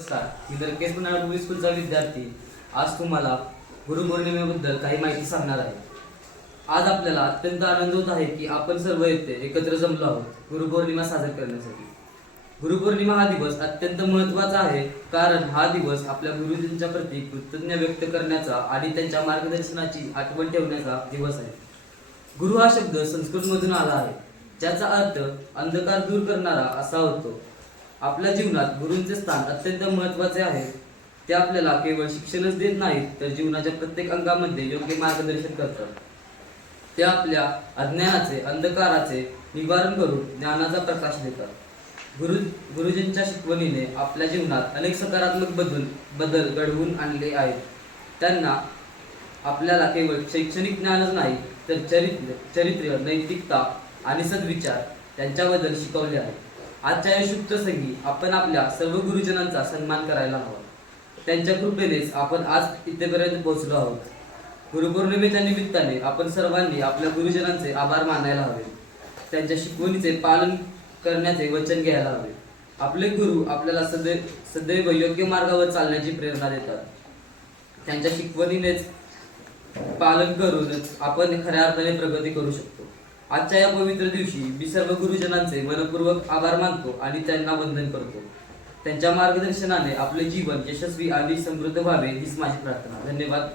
नमस्कार, मी दरकेश पब्लिक स्कूलचा विद्यार्थी आज तुम्हाला गुरुपौर्णिमेबद्दल काही माहिती सांगणार आहे। आज आपल्याला अत्यंत आनंद होत आहे की आपण सर्व येथे एकत्र जमलो आहोत गुरुपौर्णिमा साजरी करण्यासाठी। गुरुपौर्णिमा हा दिवस अत्यंत महत्त्वाचा आहे, कारण हा दिवस आपल्या गुरुजींच्या प्रती कृतज्ञता व्यक्त करण्याचा आणि त्यांच्या मार्गदर्शनाची आठवण ठेवण्याचा दिवस आहे। गुरु हा शब्द संस्कृत मधून आला आहे, ज्याचा अर्थ अंधकार दूर करणारा असा होतो। आपल्या जीवनात गुरूंचे स्थान अत्यंत महत्त्वाचे आहे। ते आपल्याला केवळ शिक्षणच देत नाहीत, तर जीवनाच्या प्रत्येक अंगामध्ये योग्य मार्गदर्शन करतात। ते आपल्या अज्ञानाचे अंधकाराचे निवारण करून ज्ञानाचा प्रकाश देतात। गुरुजींच्या शिकवणीने आपल्या जीवनात अनेक सकारात्मक बदल घडवून आणले आहेत। त्यांना आपल्याला केवळ शैक्षणिक ज्ञानच नाही, तर चरित्र, नैतिकता आणि सद्विचार यांच्याबद्दल शिकवले आहे। आजच्या या शुभ प्रसंगी आपण आपल्या सर्व गुरुजनांचा सन्मान करायला हवा। त्यांच्या कृपेनेच आपण आज इथेपर्यंत पोहोचलो आहोत। गुरुपौर्णिमेच्या निमित्ताने आपण सर्वांनी आपल्या गुरुजनांचे आभार मानायला हवे, त्यांच्या शिकवणीचे पालन करण्याचे वचन घ्यायला हवे। आपले गुरु आपल्याला सदैव योग्य मार्गावर चालण्याची प्रेरणा देतात। त्यांच्या शिकवणीनेच पालन करूनच आपण खऱ्या अर्थाने प्रगती करू शकतो। आजच्या या पवित्र दिवशी मी सर्व गुरुजनांचे मनपूर्वक आभार मानतो आणि त्यांना वंदन करतो। त्यांच्या मार्गदर्शनाने आपले जीवन यशस्वी आणि समृद्ध व्हावे हीच माझी प्रार्थना। धन्यवाद।